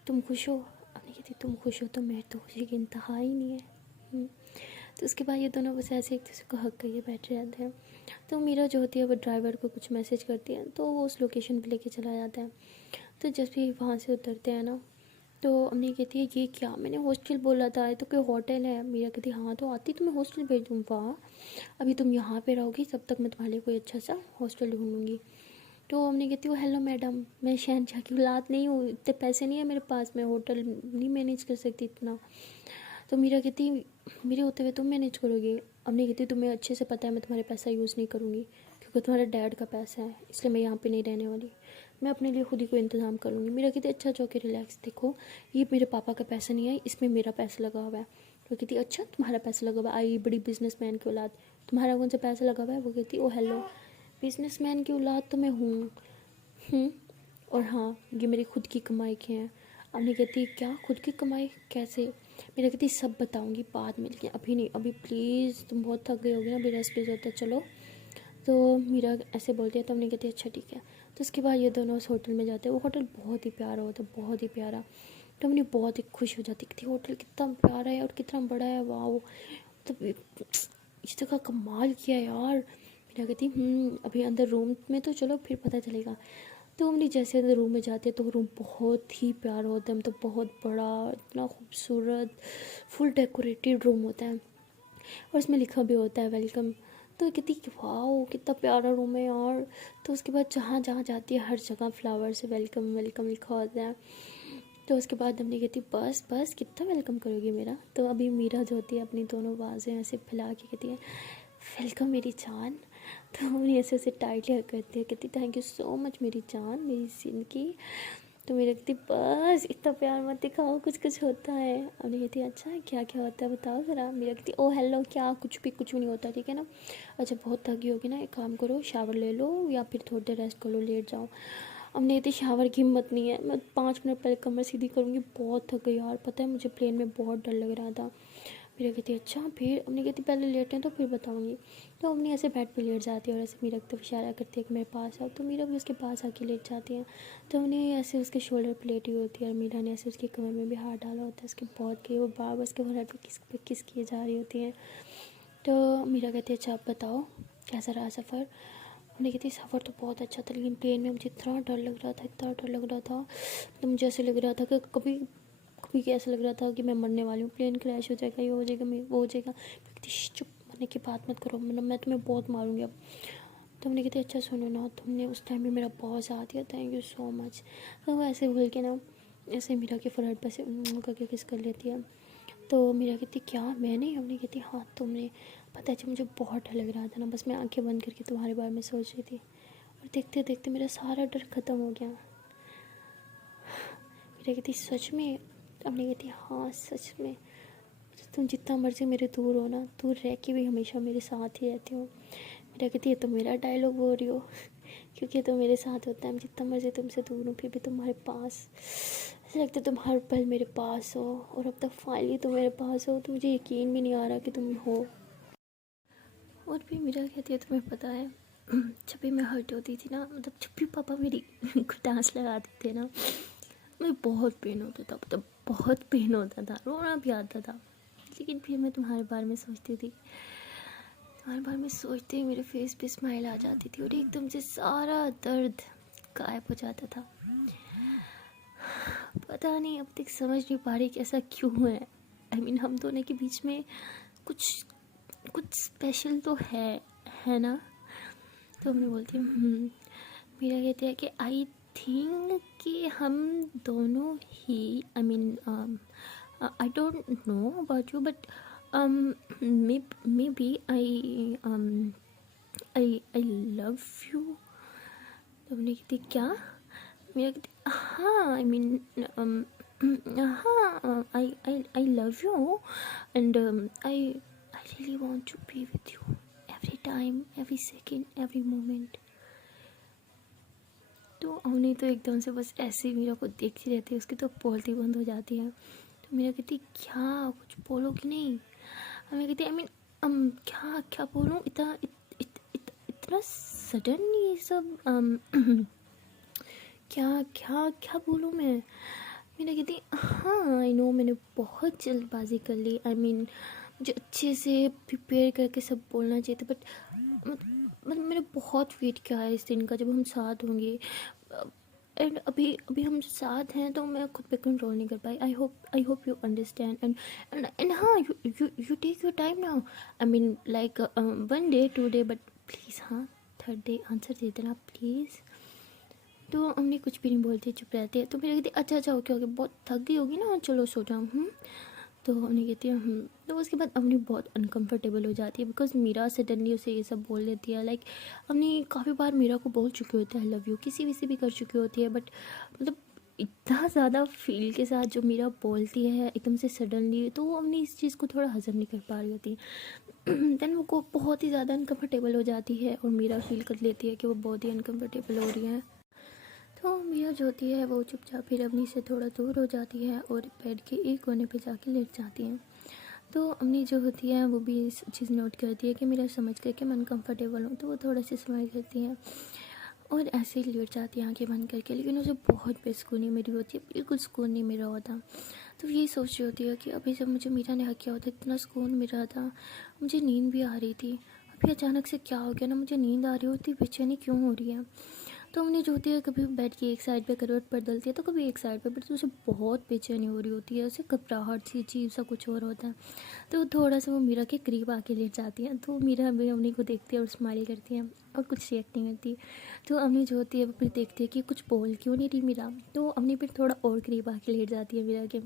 तुम खुश हो। हमने कहती तुम खुश हो तो मेरी तो खुशी की इंतहा ही नहीं है। तो उसके बाद ये दोनों बस ऐसे एक दूसरे को हक करके बैठे रहते हैं। तो मीरा जो होती है वो ड्राइवर को कुछ मैसेज करती है, तो वो उस लोकेशन पे लेके चला जाता है। तो जब भी वहाँ से उतरते हैं ना, तो अम्मी कहती है ये क्या, मैंने हॉस्टल बोला था, ये तो कोई होटल है। मीरा कहती है हाँ तो आती तुम्हें हॉस्टल भेज दूँ। वाह, अभी तुम यहाँ पे रहोगी, तब तक मैं तुम्हारे लिए कोई अच्छा सा हॉस्टल ढूंढूंगी। तो अम्मी कहती हूँ हेलो मैडम, मैं शहनशाह की औलाद नहीं हूँ, इतने पैसे नहीं है मेरे पास, मैं होटल नहीं मैनेज कर सकती इतना। तो मीरा कहती मेरे होते हुए तुम मैनेज करोगे। अम्मी कहती तुम्हें अच्छे से पता है मैं तुम्हारे पैसा यूज़ नहीं करूँगी, क्योंकि तुम्हारे डैड का पैसा है, इसलिए मैं यहाँ पे नहीं रहने वाली, मैं अपने लिए खुद ही को इंतज़ाम कर लूँगी। मेरा कहती अच्छा जाके रिलैक्स, देखो ये मेरे पापा का पैसा नहीं है, इसमें मेरा पैसा लगा हुआ है। तो कहती अच्छा तुम्हारा पैसा लगा हुआ है, आई बड़ी बिजनेसमैन की औलाद, तुम्हारा कौन सा पैसा लगा हुआ है। वो कहती ओ हेलो, बिजनेसमैन की औलाद तो मैं हूँ, और हाँ ये मेरी खुद की कमाई के हैं। अम्मी कहती क्या खुद की कमाई कैसे। मेरा कहती सब बताऊँगी बाद में, लेकिन अभी नहीं, अभी प्लीज़ तुम बहुत थक गई होगी ना, अभी रेस्ट प्लीज़ होता है चलो। तो मीरा ऐसे बोलती है, तो हमने कहती अच्छा ठीक है। तो उसके बाद ये दोनों उस होटल में जाते हैं। वो होटल बहुत ही प्यारा होता है, बहुत ही प्यारा। तो हमने बहुत ही खुश हो जाती कि होटल कितना प्यारा है और कितना बड़ा है, वाह मतलब इस जगह कमाल किया यार। मीरा कहती अभी अंदर रूम में तो चलो फिर पता चलेगा। तो हमने जैसे अंदर रूम में जाते हैं तो रूम बहुत ही प्यारा होता है, मतलब बहुत बड़ा, इतना खूबसूरत, फुल डेकोरेटेड रूम होता है, और इसमें लिखा भी होता है वेलकम। तो कहती वाह कितना प्यारा रूम है यार। तो उसके बाद जहाँ जहाँ जाती है हर जगह फ्लावर से वेलकम वेलकम लिखा होता है। तो उसके बाद हमने कहती बस बस कितना वेलकम करोगी मेरा। तो अभी मीरा जो होती है अपनी दोनों बाजें ऐसे फैला के कहती है वेलकम मेरी जान। तो हमने ऐसे ऐसे टाइटली हक करती है, कहती थैंक यू सो मच मेरी जान, मेरी ज़िंदगी। तो मेरी कहती बस इतना प्यार मत दिखाओ, कुछ कुछ होता है। हमने कहती अच्छा क्या क्या होता है बताओ ज़रा। मेरा कहती ओ हेलो क्या, कुछ भी नहीं होता ठीक है ना। अच्छा बहुत थकी होगी ना, एक काम करो शावर ले लो या फिर थोड़ी देर रेस्ट कर लो, लेट जाओ। हमने कहती शावर की हिम्मत नहीं है, मैं 5 मिनट पहले कमर सीधी करूँगी, बहुत थक गई यार, पता है मुझे प्लेन में बहुत डर लग रहा था। मीरा कहती अच्छा फिर। हमने कहती पहले लेटें तो फिर बताऊँगी। तो हमने ऐसे बेड पे लेट जाती है और ऐसे मीरा की तरफ इशारा करती है कि मेरे पास आओ। तो मीरा भी उसके पास आके लेट जाती है। तो हमने ऐसे उसके शोल्डर पे लेटी होती है और मीरा ने ऐसे उसके कमर में भी हाथ डाला होता है, उसके बहुत के वो बार बार उसके फोrehead पे किस किए जा रही होती हैं। तो मीरा कहती है अच्छा आप बताओ कैसा रहा सफ़र। हमने कहती सफ़र तो बहुत अच्छा था, लेकिन प्लेन में मुझे इतना डर लग रहा था, इतना डर लग रहा था, तो मुझे ऐसे लग रहा था कि कभी कभी ऐसा लग रहा था कि मैं मरने वाली हूँ, प्लेन क्रैश हो जाएगा, ये हो जाएगा, मैं वो हो जाएगा। चुप, मरने की बात मत करो, मैं तुम्हें बहुत मारूंगी अब। तो हमने कहती अच्छा सुनो ना, तुमने उस टाइम भी मेरा बहुत साथ दिया, थैंक यू सो मच। तो वो ऐसे बोल के ना ऐसे मीरा के फोrehead पर से करके किस कर लेती है। तो मीरा कहती क्या मैंने। हमने कहती हाँ तुमने। पता है जब मुझे बहुत डर लग रहा था ना, बस मैं आंखें बंद करके तुम्हारे बारे में सोच रही थी, और देखते देखते मेरा सारा डर ख़त्म हो गया। मीरा कहती सच में। हमने कहती हाँ सच में, तुम जितना मर्जी मेरे दूर हो ना, दूर रह के भी हमेशा मेरे साथ ही रहती हो। मेरा कहती है तो मेरा डायलॉग बोल रही हो, क्योंकि तो मेरे साथ होता है, मैं जितना मर्जी तुमसे दूर हूँ फिर भी तुम्हारे पास ऐसा लगता है तुम हर पल मेरे पास हो, और अब तक फाइनली तुम मेरे पास हो, तो मुझे यकीन भी नहीं आ रहा कि तुम हो। और भी मेरा कहती है तुम्हें पता है जब भी मैं हर्ट होती थी ना, मतलब जब भी पापा मेरी को डांस लगाते थे ना, मुझे बहुत पेन होता था, मतलब बहुत पेन होता था, रोना भी आता था। लेकिन फिर मैं तुम्हारे बारे में सोचती थी, तुम्हारे बारे में सोचते ही मेरे फेस पे स्माइल आ जाती थी और एकदम से सारा दर्द गायब हो जाता था। पता नहीं अब तक समझ नहीं पा रही कि ऐसा क्यों है। I mean, हम दोनों के बीच में कुछ कुछ स्पेशल तो है ना। तो मैं बोलती हूँ मेरा कहते हैं कि आई थिंक कि हम दोनों ही I don't know about you but maybe I love you. तो हमने कहती क्या। मेरा कहती हाँ हाँ I love you and I really want to be with you every time, every second, every moment. तो अवनी तो एकदम से बस ऐसे मीरा को देखती रहती है, उसकी तो बोलती बंद हो जाती है। तो मीरा कहती क्या कुछ बोलो कि नहीं। हमें कहती क्या क्या बोलूँ, इतना सडन ये सब क्या क्या क्या बोलूँ मैं। मीरा कहती हाँ आई नो मैंने बहुत जल्दबाजी कर ली। मुझे अच्छे से प्रिपेयर करके सब बोलना चाहिए था, बट मतलब मैंने बहुत वेट किया है इस दिन का जब हम साथ होंगे। एंड अभी अभी हम साथ हैं तो मैं खुद पे कंट्रोल नहीं कर पाई। I hope you understand. And हाँ, you take your time now. I mean like 1 day 2 day, but please हाँ, 3rd day आंसर दे देना प्लीज़। तो हमने कुछ भी नहीं बोलते, चुप रहते हैं। तो मेरे कहती अच्छा ओके ओके, बहुत थक गई होगी ना, चलो सो जाओ। तो हमने कहती है तो उसके बाद हमने बहुत अनकंफर्टेबल हो जाती है बिकॉज मीरा सडनली उसे ये सब बोल देती है। लाइक हमने काफ़ी बार मीरा को बोल चुके होते हैं आई लव यू, किसी भी से भी कर चुकी होती है, बट मतलब इतना ज़्यादा फील के साथ जो मीरा बोलती है एकदम से सडनली, तो वो हमने इस चीज़ को थोड़ा हजम नहीं कर पा रही होती। देन वो को बहुत ही ज़्यादा अनकंफर्टेबल हो जाती है और मीरा फील कर लेती है कि वो बहुत ही अनकंफर्टेबल हो रही है। तो मीरा जो होती है वो चुपचाप फिर अवनी से थोड़ा दूर हो जाती है और बेड के एक कोने पे जाके लेट जाती है। तो अवनी जो होती है वो भी इस चीज़ नोट करती है कि मेरा समझ कर के मैं अनकम्फर्टेबल हूँ, तो वो थोड़ा सी स्माइल करती है और ऐसे ही लेट जाती है आंखें बंद करके। लेकिन उसे बहुत बेसुकूनी मिली होती है, बिल्कुल सुकून नहीं मिल रहा होता। तो यही सोच रही होती है कि अभी जब मुझे मीरा ने हक किया होता इतना सुकून मिल रहा था, मुझे नींद भी आ रही थी, अभी अचानक से क्या हो गया ना, मुझे नींद आ रही होती, बेचैनी क्यों हो रही है। तो हमने जो होती है कभी बेड की एक साइड पे करवट बदलती है तो कभी एक साइड पे, बट उसे बहुत बेचैनी हो रही होती है, उसे घबराहट सी अजीब सा कुछ और होता है। तो थोड़ा सा वो मीरा के करीब आके लेट जाती है, तो मीरा भी अवनी को देखती है और स्माइल करती है और कुछ रिएक्ट नहीं करती। तो अवनी जो होती है वो फिर देखती है कि कुछ बोल क्यों नहीं रही मीरा, तो अवनी फिर थोड़ा और करीब आके लेट जाती है मीरा के।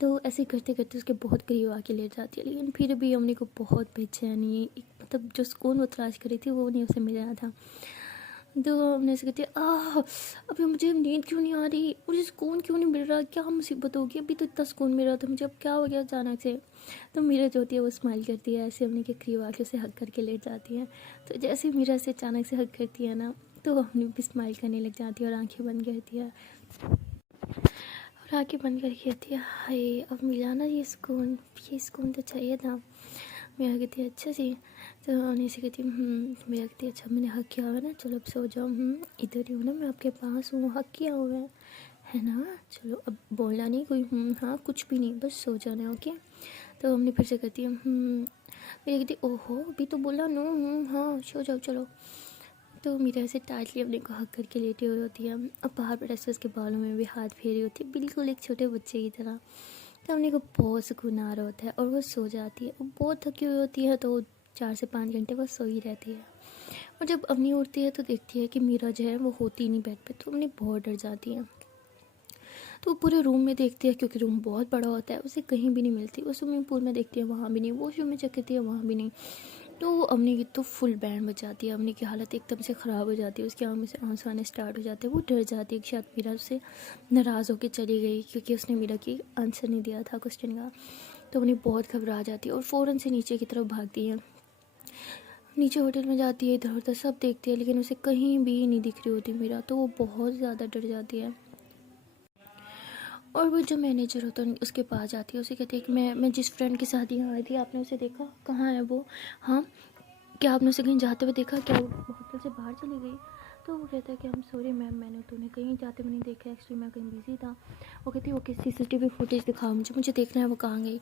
तो ऐसे करते करते उसके बहुत करीब आके लेट जाती है, लेकिन फिर भी अवनी को बहुत बेचैनी, मतलब जो सुकून वो तलाश करी थी वो नहीं उसे मिल रहा था। तो हमने ऐसे कहती है अभी मुझे नींद क्यों नहीं आ रही, मुझे सुकून क्यों नहीं मिल रहा, क्या मुसीबत होगी, अभी तो इतना सुकून मिल रहा था मुझे, अब क्या हो गया अचानक से। तो मीरा जो होती है वो स्माइल करती है, ऐसे हमने के करीब आके उसे हक करके लेट जाती है। तो जैसे मीरा से अचानक से हक करती है ना, तो हमने भी स्माइल करने लग जाती है और आंखें बंद करती है और आंखें बंद करके कहती है हाय अब मिला ना ये सुकून तो चाहिए था। मेरा कहती है अच्छा जी। तो उन्हीं से कहती मेरा कहती है अच्छा मैंने हक किया हुआ है ना, चलो अब सो जाओ। इधर ही हूँ ना, मैं आपके पास हूँ, हक किया हुआ है ना, चलो अब बोलना नहीं कोई, हाँ कुछ भी नहीं, बस सो जाना है ओके। तो हमने फिर से कहती है मेरी कहती ओहो अभी तो बोला नो, हाँ सो जाओ चलो। तो मीरा ऐसे टाइटली अपने को हक करके लेटी हुई होती है और बाहर पर ऐसे उसके बालों में भी हाथ फेरी होती है, बिल्कुल एक छोटे बच्चे की तरह। तो हमने को बहुत सुकून आ रहा होता है और वो सो जाती है। वो बहुत थकी हुई होती है तो 4 से 5 घंटे वो सो ही रहती है। और जब अवनी उठती है तो देखती है कि मीरा जो है वो होती नहीं बेड पे, तो अवनी बहुत डर जाती है। तो वो पूरे रूम में देखती है क्योंकि रूम बहुत बड़ा होता है, उसे कहीं भी नहीं मिलती। वो स्विमिंग पूल में देखती है वहाँ भी नहीं, वॉशरूम में चेक करती है वहाँ भी नहीं। तो अवनी की तो फुल बैंड बजाती है, अवनी की हालत एकदम से ख़राब हो जाती है, उसकी आँख में से आंसू आने स्टार्ट हो जाते हैं। वो डर जाती है कि शायद मीरा उससे नाराज़ होकर चली गई क्योंकि उसने मीरा की आंसर नहीं दिया था क्वेश्चन का। तो अवनी बहुत घबरा जाती है और फ़ौरन से नीचे की तरफ भागती है। नीचे होटल में जाती है, इधर उधर सब देखती है, लेकिन उसे कहीं भी नहीं दिख रही होती मीरा। तो वो बहुत ज़्यादा डर जाती है और वो जो मैनेजर होता है उसके पास जाती है, उसे कहती है कि मैं जिस फ्रेंड के साथ यहाँ आई थी आपने उसे देखा, कहाँ है वो, हाँ क्या आपने उसे कहीं जाते हुए देखा, क्या वो होटल से बाहर चली गई। तो वो कहता है कि हम सॉरी मैम, मैंने तो उन्हें कहीं जाते हुए नहीं देखा, एक्चुअली मैं कहीं बिजी था। वो कहती है ओके CCTV फुटेज दिखाओ मुझे देखना है वो कहाँ गई।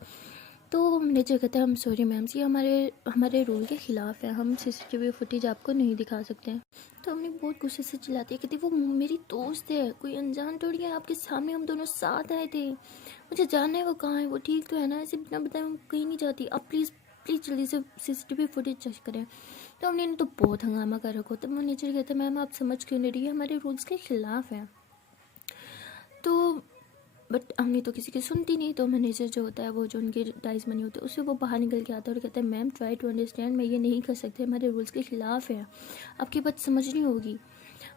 तो मैनेजर कहता है हम सॉरी मैम जी, हमारे हमारे रूल के ख़िलाफ़ है, हम CCTV फुटेज आपको नहीं दिखा सकते हैं। तो हमने बहुत गुस्से से चिल्लाती है, कहती वो मेरी दोस्त है, कोई अनजान थोड़ी है, आपके सामने हम दोनों साथ आए थे, मुझे जानना है वो कहाँ है, वो ठीक तो है ना, ऐसे बिना बताए मैं कहीं नहीं जाती, आप प्लीज़ प्लीज़ जल्दी से CCTV फुटेज चेक करें। तो हमने तो बहुत हंगामा कर रखा होता है। मैनेजर कहता है मैम आप समझ क्यों नहीं रही है, हमारे रूल्स के ख़िलाफ़ है। तो बट हमने तो किसी की सुनती नहीं। तो मैनेजर जो होता है वो जो उनके डाइस मनी होते हैं उससे वो बाहर निकल के आता है और कहता है मैम ट्राई टू अंडरस्टैंड, मैं ये नहीं कर सकते, हमारे रूल्स के ख़िलाफ़ है, आपकी बात समझनी होगी।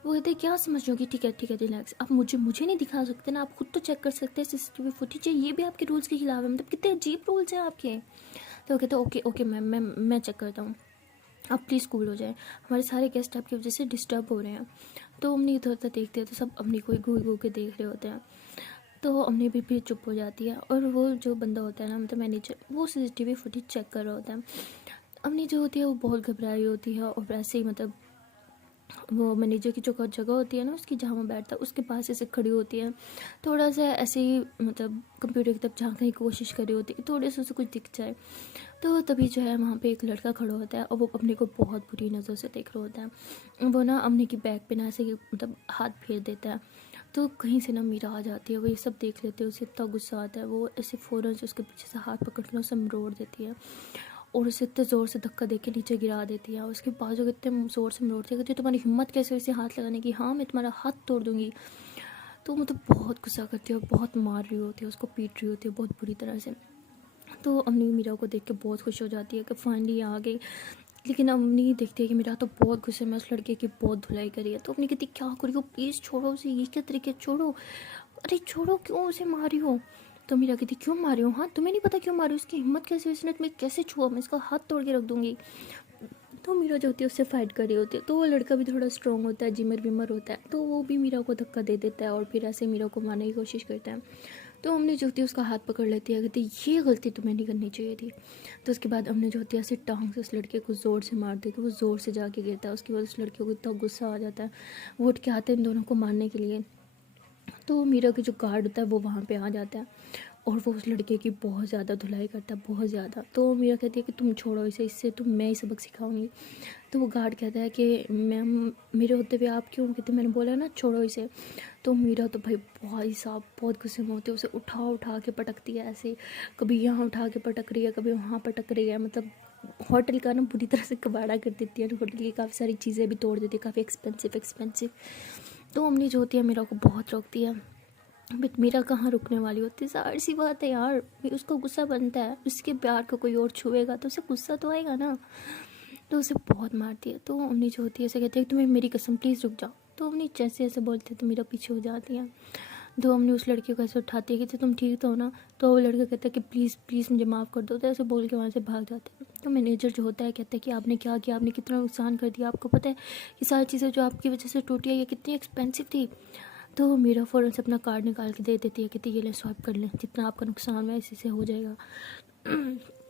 वो कहते हैं क्या समझ होगी, ठीक है रिलैक्स, आप मुझे नहीं दिखा सकते ना, आप खुद तो चेक कर सकते हैं CCTV फुटेज है, ये भी आपके रूल्स के खिलाफ है, मतलब कितने अजीब रूल्स हैं आपके। तो वो कहते हैं ओके ओके मैम मैं चेक करता हूँ, आप प्लीज़ कूल हो जाए, हमारे सारे गेस्ट आपकी वजह से डिस्टर्ब हो रहे हैं। तो हमने इधर उधर देखते हैं तो सब अपनी कोई घूर के देख रहे होते हैं। तो हमने भी फिर चुप हो जाती है और वो जो बंदा होता है ना, मतलब मैनेजर, वो CCTV फुटेज चेक कर रहा होता है। हमने जो होती है वो बहुत घबराई होती है और वैसे ही मतलब वो मैनेजर की जो जगह होती है ना उसकी, जहाँ वो बैठता है उसके पास ऐसे खड़ी होती है, थोड़ा सा ऐसे ही मतलब कंप्यूटर की तरफ झांकने की कोशिश कर रही होती है, थोड़े से उसे कुछ दिख जाए। तो तभी जो है वहाँ पे एक लड़का खड़ा होता है और वो अपने को बहुत बुरी नज़र से देख रहा होता है। वो ना अमनी की बैग पे ना ऐसे मतलब हाथ फेर देता है। तो कहीं से ना मीरा आ जाती है, वो ये सब देख लेते हैं, उसे इतना गुस्सा आता है, वो ऐसे फ़ौरन से उसके पीछे से हाथ पकड़ के उसे मरोड़ देती है और उसे इतने ज़ोर से धक्का दे के नीचे गिरा देती है। उसके बाजू इतने ज़ोर से मरोड़ती है, कहती है तुम्हारी हिम्मत कैसे हुई इसे हाथ लगाने की, हाँ मैं तुम्हारा हाथ तोड़ दूँगी। तो मतलब बहुत गुस्सा करती है और बहुत मार रही होती है, उसको पीट रही होती है बहुत बुरी तरह से। तो अम्मी मीरा को देख के बहुत खुश हो जाती है कि फाइनली आ गई। लेकिन अम्मी देखती है कि मीरा तो बहुत गुस्से में उस लड़के की बहुत धुलाई करी है। तो अम्मी कहती क्या करी हो, प्लीज़ छोड़ो उसे, ये क्या तरीके, छोड़ो, अरे छोड़ो, क्यों उसे मारी हो। तो मीरा कहती क्यों मारी हो, हाँ तुम्हें नहीं पता क्यों मारी हो, उसकी हिम्मत कैसे हुई, उसने तुम्हें कैसे छुआ, मैं इसका हाथ तोड़ के रख दूँगी। तो मीरा जो होती है उससे फाइट कर रही होती है। तो वो लड़का भी थोड़ा स्ट्रॉन्ग होता है, जिमर विमर होता है, तो वो भी मीरा को धक्का दे देता है और फिर ऐसे मीरा को मारने की कोशिश करता है। तो हमने जो होती है उसका हाथ पकड़ लेती है, कहती ये गलती तुम्हें नहीं करनी चाहिए थी। तो उसके बाद हमने जो होती है ऐसे टांग से उस लड़के को ज़ोर से मार देती है, वो ज़ोर से जाके गिरता है। उसके बाद उस लड़के को इतना गुस्सा आ जाता है, वो उठ के आते हैं इन दोनों को मारने के लिए। तो मीरा के जो गार्ड होता है वो वहाँ पे आ जाता है और वो उस लड़के की बहुत ज़्यादा धुलाई करता है, बहुत ज़्यादा। तो मीरा कहती है कि तुम छोड़ो इसे, इससे तो मैं ही सबक सिखाऊंगी। तो वो गार्ड कहता है कि मैम मेरे होते हुए आप क्यों, कहते मैंने बोला ना छोड़ो इसे। तो मीरा तो भाई भाई साहब बहुत गुस्से में होती है, उसे उठा उठा के पटकती है ऐसे, कभी यहाँ उठा के पटक रही है, कभी वहाँ पटक रही है, मतलब होटल का ना बुरी तरह से कबाड़ा कर देती है। होटल की काफ़ी सारी चीज़ें भी तोड़ देती है, काफ़ी एक्सपेंसिव। तो अम्मी जो होती है मीरा को बहुत रोकती है, बट मीरा कहाँ रुकने वाली होती है। जाहिर सी बात है यार, उसको गुस्सा बनता है, उसके प्यार को कोई और छुएगा तो उसे गुस्सा तो आएगा ना। तो उसे बहुत मारती है। तो अम्मी जो होती है ऐसे कहती है कि तुम्हें मेरी कसम प्लीज़ रुक जाओ। तो अम्मी जैसे ऐसे बोलते हैं तो मीरा पीछे हो जाती है। तो अम्मी उस लड़के को ऐसे उठाती है कि तुम ठीक तो हो ना। तो वो लड़का कहता है कि प्लीज़ प्लीज़ मुझे माफ़ कर दो। तो ऐसे बोल के वहाँ से भाग जाते हैं। तो मैनेजर जो होता है कहता है कि आपने क्या किया, आपने कितना नुकसान कर दिया, आपको पता है ये सारी चीज़ें जो आपकी वजह से टूटी है ये कितनी एक्सपेंसिव थी। तो मीरा फ़ौरन से अपना कार्ड निकाल के दे देती है, कहती है ये ले स्वाइप कर लें, जितना आपका नुकसान हुआ इसी से हो जाएगा।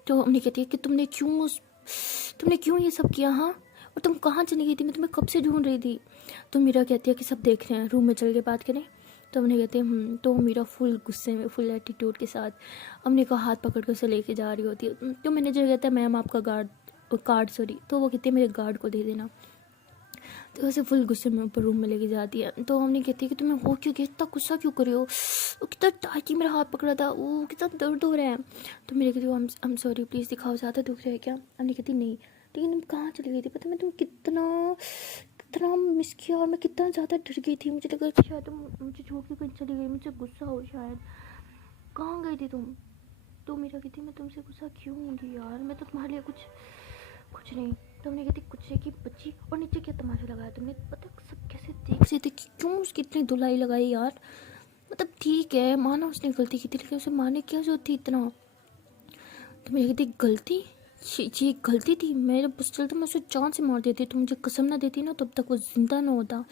तो अम्मी कहती है कि तुमने क्यों ये सब किया, हाँ, और तुम कहाँ चली गई थी, मैं तुम्हें कब से ढूंढ रही थी। तो मीरा कहती है कि सब देख रहे हैं, रूम में चल के बात करें। तो हमने कहते हैं तो मीरा फुल गुस्से में, फुल एटीट्यूड के साथ हमने का हाथ पकड़ कर उसे लेके जा रही होती है। तो मैनेजर कहता है मैम आपका कार्ड सॉरी। तो वो कहती है मेरे गार्ड को दे देना। तो वैसे फुल गुस्से में ऊपर रूम में लेके जाती है। तो हमने कहती है कि तुम्हें हो क्यों गया, इतना गुस्सा क्यों कर रही हो, वो कितना टाइटी मेरा हाथ पकड़ा था, वो कितना दर्द हो रहा है। तो मेरे कहती आई एम सॉरी, प्लीज़ दिखाओ ज़्यादा दुख रहा है क्या। हमने कहती नहीं, लेकिन तुम कहाँ चली गई थी, पता मैं तुम कितना कितना मिस किया और मैं कितना ज़्यादा डर गई थी, मुझे लगा कि शायद तुम मुझे छोड़ के कहीं चली गई, मुझे गुस्सा हो शायद, कहाँ गई थी तुम। तो मेरा कहती मैं तुमसे गुस्सा क्यों होंगी यार, मैं तो तुम्हारे लिए कुछ नहीं। तो हमने कहती कुछ की बच्ची, और नीचे क्या तमाशा लगाया तुमने, पता सब कैसे देख से थे कि क्यों उसकी इतनी धुलाई लगाई यार। मतलब ठीक है माना उसने गलती की थी, लेकिन उसे मारने की क्या जरूरत थी इतना। तो मेरी कहती गलती, ये गलती थी, मैं जब बस चलता मैं उसे जान से मार देती, तो मुझे कसम ना देती ना तब तक वो जिंदा ना होता।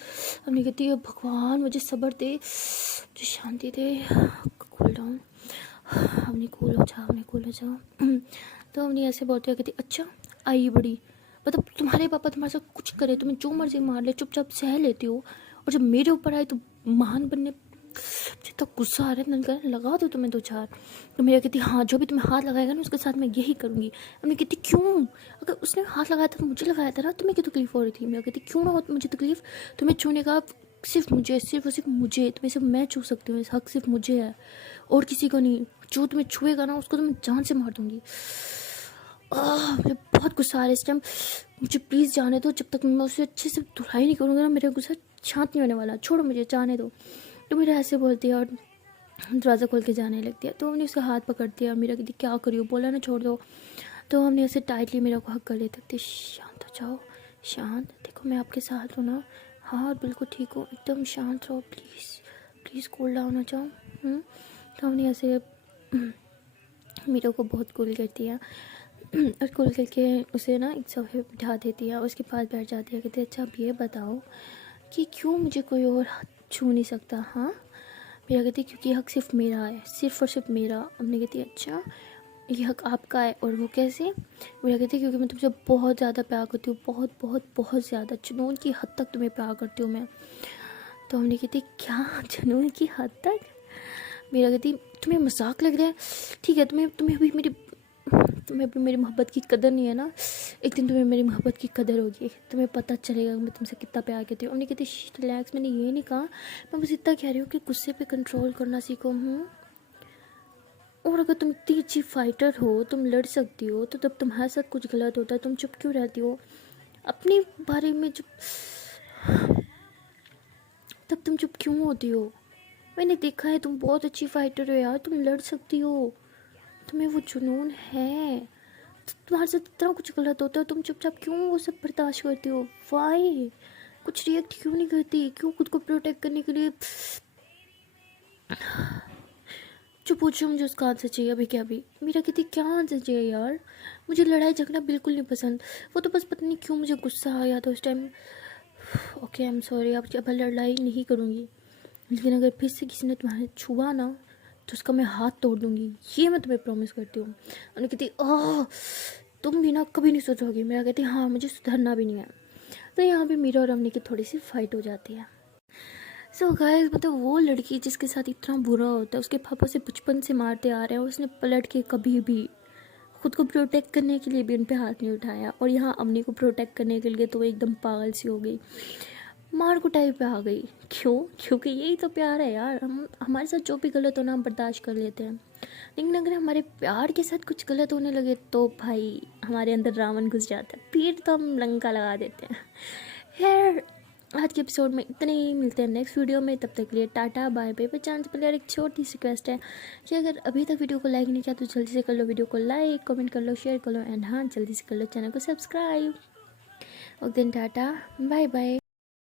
हमने कहती है भगवान मुझे सब्र दे, मुझे शांति दे, कूल डाउन, हमने कूल हो जाओ। तो हमने ऐसे बोलते कहती अच्छा आई बड़ी, मतलब तुम्हारे पापा तुम्हारे साथ कुछ करे, तुम्हें जो मर्जी मार ले, चुपचाप सह लेती हो, और जब मेरे ऊपर आए तो महान बनने, जितना गुस्सा आ रहा है नलका लगा दो तुम्हें दो चार। तो मेरा कहती हाँ जो भी तुम्हें हाथ लगाएगा ना उसके साथ मैं यही करूँगी। मैं कहती क्यों, अगर उसने हाथ लगाया था मुझे लगाया था ना, तुम्हें क्या तकलीफ हो रही थी। मैं कहती क्यों ना हो मुझे तकलीफ, तुम्हें छूने का सिर्फ मुझे, सिर्फ और सिर्फ मुझे, तुम्हें सिर्फ मैं छू सकती हूँ, हक सिर्फ मुझे है और किसी को नहीं। जो तुम्हें छुएगा ना उसको तो मैं जान से मार दूँगी। मुझे बहुत गुस्सा आ रहा है इस टाइम, मुझे प्लीज़ जाने दो, जब तक मैं उसे अच्छे से धुलाई नहीं करूँगा ना मेरा गुस्सा शांत नहीं होने वाला, छोड़ो मुझे जाने दो। तो मेरा ऐसे बोलती है और दरवाज़ा खोल के जाने लगती है। तो हमने उसका हाथ पकड़ दिया, मेरा कहती क्या करियो, बोला ना छोड़ दो। तो हमने ऐसे टाइटली मेरा को हक कर लेते थे, शांत हो जाओ, शांत, देखो मैं आपके साथ हूँ ना, हाँ बिल्कुल ठीक हो, एकदम शांत रहो, प्लीज़ कूल डाउन हो जाओ। तो हमने ऐसे मीरा को बहुत कूल करती है और कूल करके उसे ना एक सोफे पे बिठा देती है, उसके पास बैठ जाती है। कहते अच्छा अब ये बताओ कि क्यों मुझे कोई और छू नहीं सकता, हाँ। मेरा कहती क्योंकि हक सिर्फ मेरा है, सिर्फ और सिर्फ मेरा। हमने कहती अच्छा ये हक आपका है। और वो कैसे? मेरा कहती क्योंकि मैं तुमसे बहुत ज़्यादा प्यार करती हूँ, बहुत बहुत बहुत ज़्यादा, जुनून की हद तक तुम्हें प्यार करती हूँ मैं। तो हमने कहती क्या जुनून की हद तक? मेरा कहती तुम्हें मजाक लग रहा है? ठीक है, तुम्हें अभी मेरी मोहब्बत की कदर नहीं है ना, एक दिन तुम्हें मेरी मोहब्बत की कदर होगी, तुम्हें पता चलेगा मैं तुमसे कितना प्यार करती हूँ। हमने कहती रिलैक्स, मैंने ये नहीं कहा, मैं बस इतना कह रही हूँ कि गुस्से पे कंट्रोल करना सीखो। और अगर तुम इतनी अच्छी फाइटर हो, तुम लड़ सकती हो, तो तब तुम्हारे साथ कुछ गलत होता है तुम चुप क्यों रहती हो? अपने बारे में तब तुम चुप क्यों होती हो? मैंने देखा है तुम बहुत अच्छी फाइटर हो यार, तुम लड़ सकती हो, तुम्हें वो जुनून है। तो तुम्हारे साथ इतना कुछ गलत होता है, तुम चुपचाप क्यों वो सब बर्दाश्त करती हो? वाई? कुछ रिएक्ट क्यों नहीं करती? क्यों खुद को प्रोटेक्ट करने के लिए जो पूछो मुझे उसका आंसर चाहिए अभी क्या? अभी मेरा कहती क्या आंसर चाहिए यार? मुझे लड़ाई झगड़ा बिल्कुल नहीं पसंद। वो तो बस पता नहीं क्यों मुझे गुस्सा आ गया था उस time. Okay, I am sorry, अब लड़ाई नहीं करूँगी, लेकिन अगर फिर से किसी ने तुम्हारे छुआ ना तो उसका मैं हाथ तोड़ दूँगी, ये मैं तुम्हें प्रॉमिस करती हूँ। उन्होंने कहती ओह तुम भी ना कभी नहीं सोचोगी। मेरा कहती हाँ, मुझे सुधरना भी नहीं है। तो यहाँ पे मीरा और अमनी की थोड़ी सी फाइट हो जाती है। सो गाइस, मतलब वो लड़की जिसके साथ इतना बुरा होता है, उसके पापा से बचपन से मारते आ रहे हैं, उसने पलट के कभी भी खुद को प्रोटेक्ट करने के लिए भी उन पे हाथ नहीं उठाया। और यहाँ अमनी को प्रोटेक्ट करने के लिए तो वो एकदम पागल सी हो गई, मार कुटाई पे आ गई। क्यों? क्योंकि यही तो प्यार है यार। हम हमारे साथ जो भी गलत होना हम बर्दाश्त कर लेते हैं, लेकिन अगर हमारे प्यार के साथ कुछ गलत होने लगे तो भाई हमारे अंदर रावण घुस जाता है, फिर तो हम लंका लगा देते हैं। खैर, आज के एपिसोड में इतने ही, मिलते हैं नेक्स्ट वीडियो में, तब तक के लिए टाटा बाय बाय। पर चांस पहले और एक छोटी सी रिक्वेस्ट है कि अगर अभी तक वीडियो को लाइक नहीं किया तो जल्दी से कर लो, वीडियो को लाइक, कमेंट कर लो, शेयर कर लो, एंड हाँ जल्दी से कर लो चैनल को subscribe. Okay, tata bye bye.